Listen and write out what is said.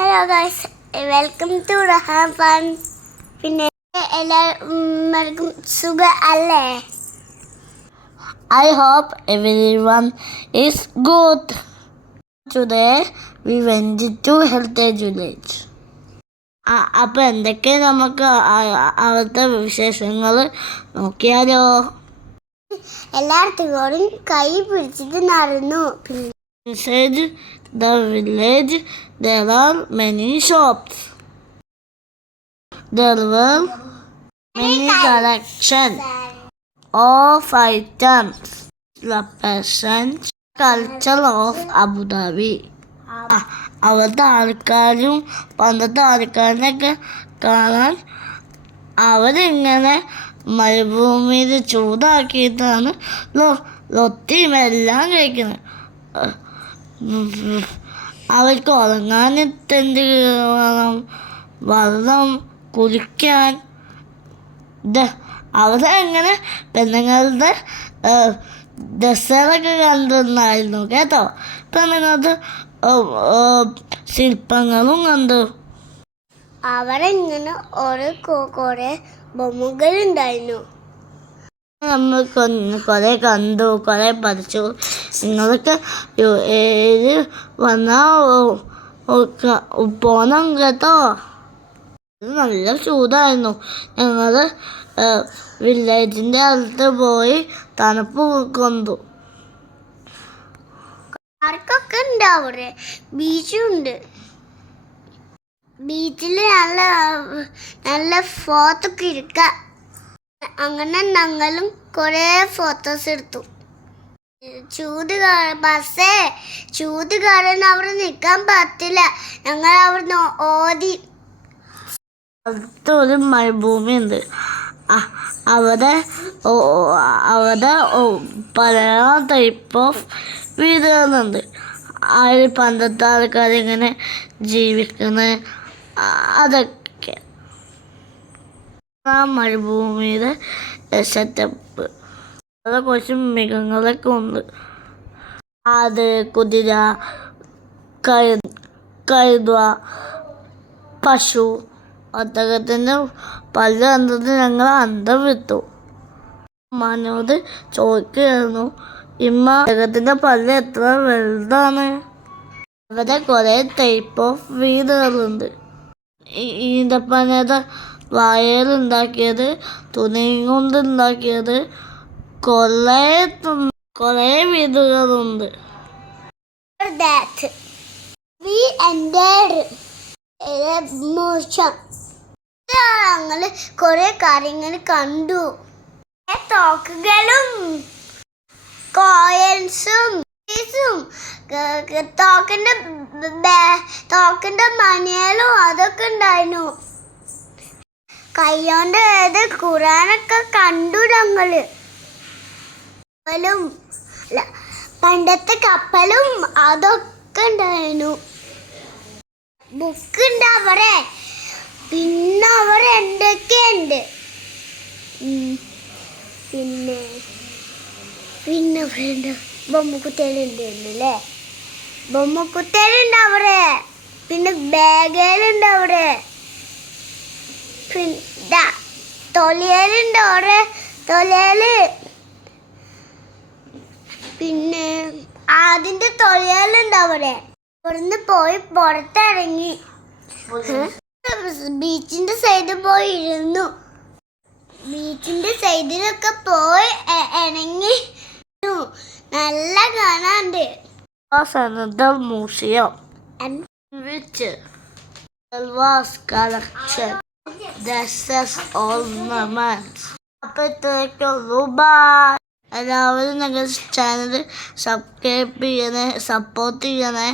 Hello guys, welcome to Rahan fun. പിന്നെ എല്ലാവർക്കും സുഖം അല്ലേ? I hope everyone is good. Today we went to Heritage Village. അപ്പോൾ എന്തൊക്കെ നമുക്ക് അവിടുത്തെ വിശേഷങ്ങൾ നോക്കിയാലോ? എല്ലായിടത്തോടും കൈ പിടിച്ചിട്ട് നടന്നു. Inside the village there are many shops. There were many collections of items represent culture of Abu Dhabi. അവിടുത്തെ ആൾക്കാരും പണ്ടത്തെ ആൾക്കാരിനൊക്കെ കാണാൻ അവരിങ്ങനെ മരുഭൂമിയിൽ ചൂടാക്കിയിട്ടാണ് റൊട്ടിയും എല്ലാം കഴിക്കുന്നത്. അവർക്ക് ഉറങ്ങാൻ എന്ത് വേണം, വെള്ളം കുടിക്കാൻ. അവിടെ എങ്ങനെ പെണ്ണുങ്ങളുടെ ഡ്രസ്സുകളൊക്കെ കണ്ടിരുന്നായിരുന്നു കേട്ടോ. പെണ്ണുങ്ങളുടെ ശില്പങ്ങളും കണ്ടു. അവിടെ ഇങ്ങനെ കുറെ ബൊമ്മകളുണ്ടായിരുന്നു. നമ്മൾ കുറെ കണ്ടു, കുറെ പഠിച്ചു. നിങ്ങളൊക്കെ വന്നാൽ പോണം കേട്ടോ. നല്ല ചൂടായിരുന്നു. ഞങ്ങൾ വില്ലേജിൻ്റെ അടുത്ത് പോയി തണുപ്പ് കൊണ്ടു. പാർക്കൊക്കെ ഉണ്ട്, അവിടെ ബീച്ചുണ്ട്. ബീച്ചിൽ നല്ല നല്ല ഫോട്ടോക്കെ എടുക്കാം. അങ്ങനെ ഞങ്ങളും കുറേ ഫോട്ടോസ് എടുത്തു. ചൂട് കാരണം അവിടെ നിൽക്കാൻ പറ്റില്ല. ഞങ്ങൾ അവിടുന്ന് ഓടി. അടുത്തൊരു മരുഭൂമി ഉണ്ട്. അവിടെ പല ടൈപ്പ് ഓഫ് വീടുകളുണ്ട്. അതിൽ പണ്ടത്തെ ആൾക്കാരിങ്ങനെ ജീവിക്കുന്നത് അതൊക്കെ ആ മരുഭൂമിയുടെ സെറ്റപ്പ്. അവിടെ കുറച്ച് മൃഗങ്ങളൊക്കെ ഉണ്ട്. അത് കുതിര, കഴുത, പശു, ഒട്ടകത്തിൻ്റെ പല്ല് കണ്ടിട്ട് ഞങ്ങൾ അന്തം വിട്ടു. അമ്മാനോട് ചോദിക്കുകയായിരുന്നു, ഒട്ടകത്തിൻ്റെ പല്ല് എത്ര വലുതാണ്? അവിടെ കുറേ ടൈപ്പ് ഓഫ് വീടുകളുണ്ട്. ഈന്തപ്പനയുടെ വായലുണ്ടാക്കിയത്, തുണിയും കൊണ്ടുണ്ടാക്കിയത്, കുറേ വീടുകളുണ്ട്. ഞങ്ങള് കുറെ കാര്യങ്ങൾ കണ്ടു. തോക്കുകളും കോയിൻസും തോക്കിന്റെ മണികളും അതൊക്കെ ഉണ്ടായിരുന്നു. കയ്യോണ്ട് ഖുറാനൊക്കെ കണ്ടു. ഞങ്ങള് പണ്ടത്തെ കപ്പലും അതൊക്കെ ഉണ്ടായിരുന്നു. ബുക്ക് ഉണ്ട് അവിടെ. പിന്നെ അവിടെ എന്തൊക്കെയുണ്ട്, പിന്നെ ബൊമ്മക്കുത്തേലുണ്ടായിരുന്നല്ലേ. ബൊമ്മക്കുത്തേലുണ്ട് അവിടെ. പിന്നെ ബാഗേലുണ്ട് അവിടെ. പിന്നെ തൊലിയലുണ്ട് അവിടെ. തൊലിയല് പിന്നെ അതിന്റെ തൊലിയലുണ്ട് അവിടെ. ഇവിടുന്ന് പോയി പുറത്തിറങ്ങി ബീച്ചിന്റെ സൈഡിൽ പോയി ഇരുന്നു. ബീച്ചിന്റെ സൈഡിലൊക്കെ പോയി ഇണങ്ങി. നല്ല കാണാണ്ട്. Another museum in which there was collection dresses, ornaments. അപ്പോഴത്തേക്കുള്ളൂ. ബൈ. എല്ലാവരും ഞങ്ങളുടെ ചാനൽ സബ്സ്ക്രൈബ് ചെയ്യണേ, സപ്പോർട്ട് ചെയ്യണേ.